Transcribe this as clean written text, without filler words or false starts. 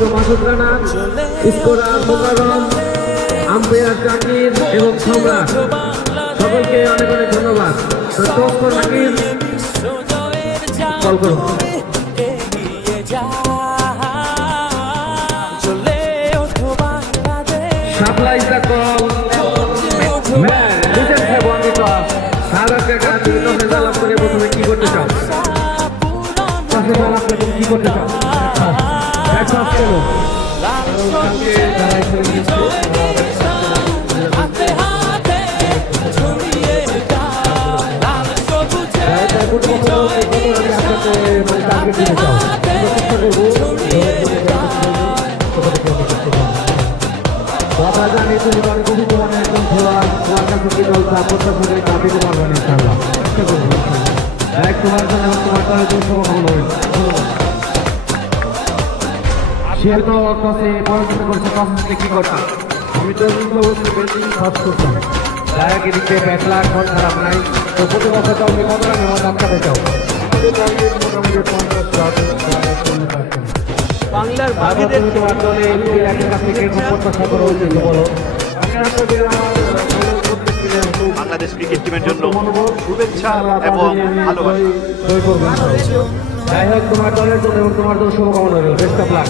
গোলরক্ষক Masud Rana, scorer Mokarram, umpire Zakir এবং সম্রাট, সকলকে অনেক অনেক ধন্যবাদ। কল করুন। Supply is the call. Man decent have won the toss. সারাকে কাজ করে লাভ করে প্রথমে কি করতে চাও? পাশে লাভ করে কি করতে চাও? এক পাস চলো। কালকে যারা এখানে দিচ্ছে আমি তো করতাম যারাকে দিচ্ছে ব্যাকলার মন খারাপ নাই তো প্রতি বছর তো আমি কত রানে মত আটকাতে চাও বাংলার বাকিদের বাংলাদেশ ক্রিকেট টিমের জন্য শুভেচ্ছা এবং ভালোবাসা। যাই হোক তোমার দলের জন্য এবং তোমার দল শুভকামনা রইল। Best of luck.